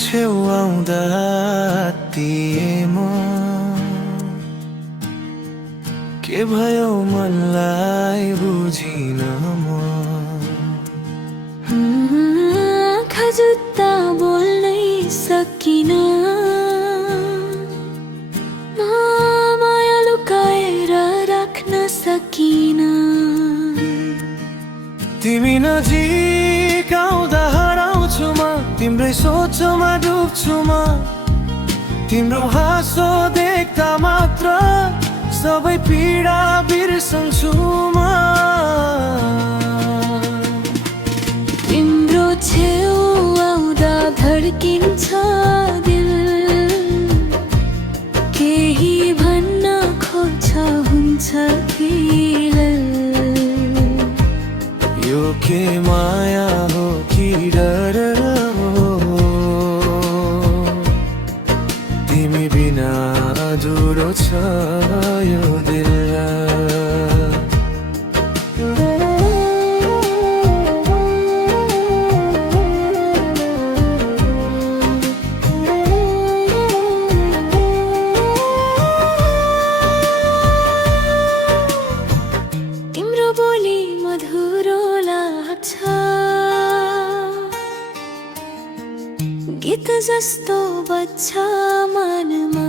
छेउ आउँदा तिए म के भयो मनलाई बुझिन म आँखा जुत्ता बोल्नै सकिन माया लुकाएर राख्न सकिन तिमी नजिक आउँदा हराउँछु म तिम्रै सोचमा डुब्छु म तिम्रो हाँसो देख्दा मात्र सबै पीडा बिर्सन्छु म तिम्रो छेउ आउँदा धड्किन्छ दिल केही भन्न खोज्छ हुन्छ फिल यो के माया हो कि डर हो तिमी बिना अधुरो छ यो दिल तिम्रो बोली मधुरो लाग्छ गीत जस्तो बज्छ मनमा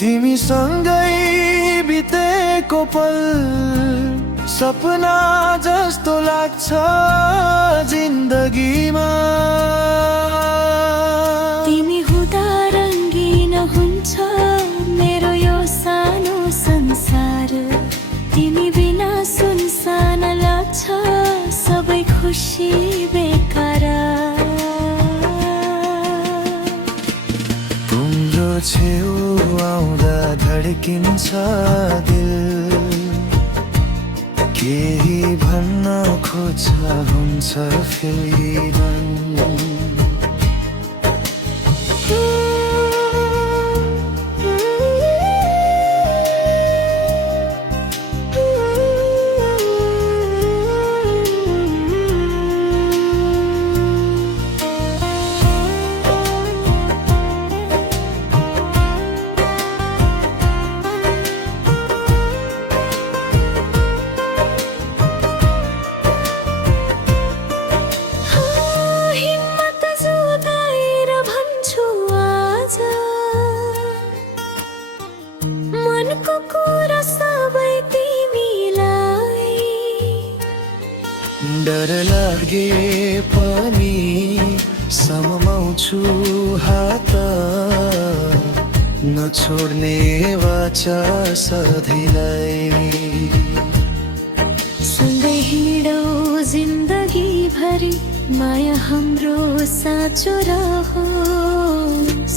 तिमी सँगै बितेको पल सपना जस्तो लाग्छ जिन्दगीमा तिमी हुँदा रङ्गिन हुन्छ मेरो यो सानो संसार तिमी बिना सुनसान लाग्छ सबै खुसी बेकार तिम्रो छेउ आउँदा धड्किन्छ दिल केही भन्न खोज्छ हुन्छ फिल मनको कुरा सबै तिमीलाई डर लागे पनि समाउँछु हात नछोड्ने वाचा सधैँलाई सँगै हिँडौ जिन्दगी भरि माया हाम्रो साँचो रहोस्